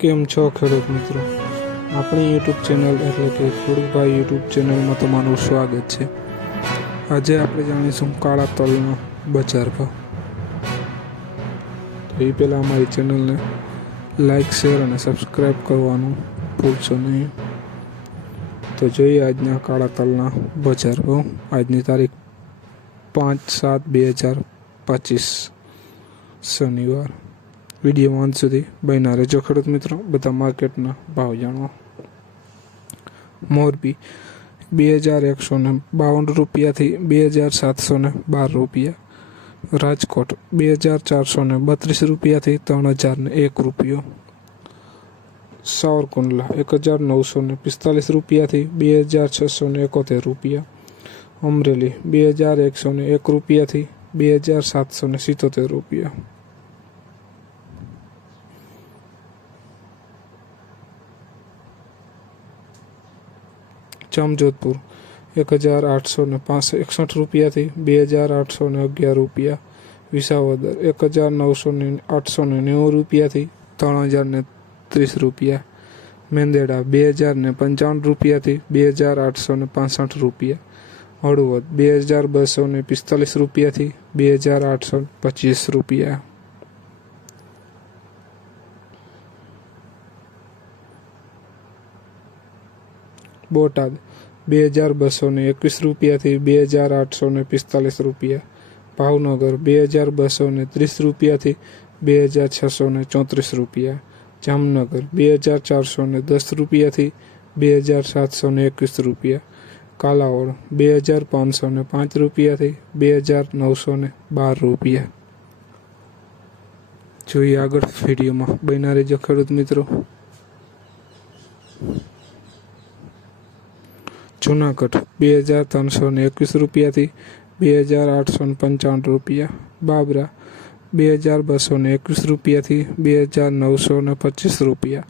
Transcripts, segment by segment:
કેમ છો ખેડૂત મિત્રો? આપણી યુટ્યુબ ચેનલ એટલે કે ખેડૂતભાઈ યુટ્યુબ ચેનલમાં તમારું સ્વાગત છે. આજે આપણે જાણીશું કાળા તલનો બજાર ભાવ. તો એ પહેલાં અમારી ચેનલને લાઈક શેર અને સબસ્ક્રાઈબ કરવાનું ભૂલશો નહીં. તો જોઈએ આજના કાળા તલના બજાર ભાવ. આજની તારીખ પાંચ સાત બે હજાર પચીસ. શનિવાર. વિડીયોમાં અંત સુધી બન્યા રહેજો ખેડૂત મિત્રો. બધા માર્કેટના ભાવ જાણવા મોરબી બે હજાર એકસો ને બાવન રૂપિયાથી બે હજાર સાતસો ને બાર રૂપિયા. રાજકોટ બે હજાર ચારસો ને બત્રીસ રૂપિયાથી ત્રણ હજાર ને એક રૂપિયો. સાવરકુંડલા એક હજાર નવસો ને પિસ્તાલીસ રૂપિયાથી બે હજાર છસો ને એકોતેર રૂપિયા. અમરેલી બે હજાર એકસો ને એક રૂપિયાથી બે હજાર સાતસો ને સિત્તોતેર રૂપિયા. જામજોધપુર, એક હજાર આઠસો ને પાંચ એકસઠ રૂપિયાથી બે હજાર આઠસો ને અગિયાર રૂપિયા. વિસાવદર, એક હજાર નવસો ને આઠસો ને નેવું રૂપિયાથી ત્રણ હજાર ને ત્રીસ રૂપિયા. મેંદેડા, બે હજાર ને પંચાવન રૂપિયાથી બે હજાર આઠસો ને પાસઠ રૂપિયા. હળવદ, બે હજાર બસો ને પિસ્તાલીસ રૂપિયાથી બે હજાર આઠસો પચીસ રૂપિયા. બોટાદ. બે હજાર બસો ને એકવીસ રૂપિયાથી બે હજાર આઠસો ને પિસ્તાલીસ રૂપિયા. ભાવનગર, બે હજાર બસો ને ત્રીસ રૂપિયાથી બે હજાર છસો ને ચોત્રીસ રૂપિયા. જામનગર, બે હજાર ચારસો ને દસ રૂપિયાથી બે હજાર સાતસો ને એકવીસ રૂપિયા. કાલાવડ, બે હજાર પાંચસો ને પાંચ રૂપિયાથી બે હજાર નવસો ને બાર રૂપિયા. જોઈએ આગળ વિડીયોમાં. બન્યા જ ખેડૂત મિત્રો. જુનાગઢ, બે હજાર ત્રણસો ને એકવીસ રૂપિયાથી બે હજાર આઠસો ને પંચાવન રૂપિયા. બાબરા, બે હજાર બસો ને એકવીસ રૂપિયાથી બે હજાર નવસો ને પચીસ રૂપિયા.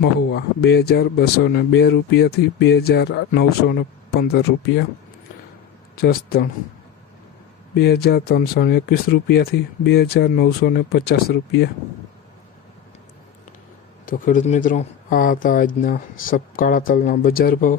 મહુવા, બે હજાર બસો ને બે રૂપિયાથી બે હજાર નવસો ને પંદર રૂપિયા. જસદણ, બે હજાર ત્રણસો ને એકવીસ રૂપિયાથી બે હજાર નવસો ને પચાસ રૂપિયા. તો ખેડૂત મિત્રો, આ હતા આજના સબ કાળા તલના બજાર ભાવ.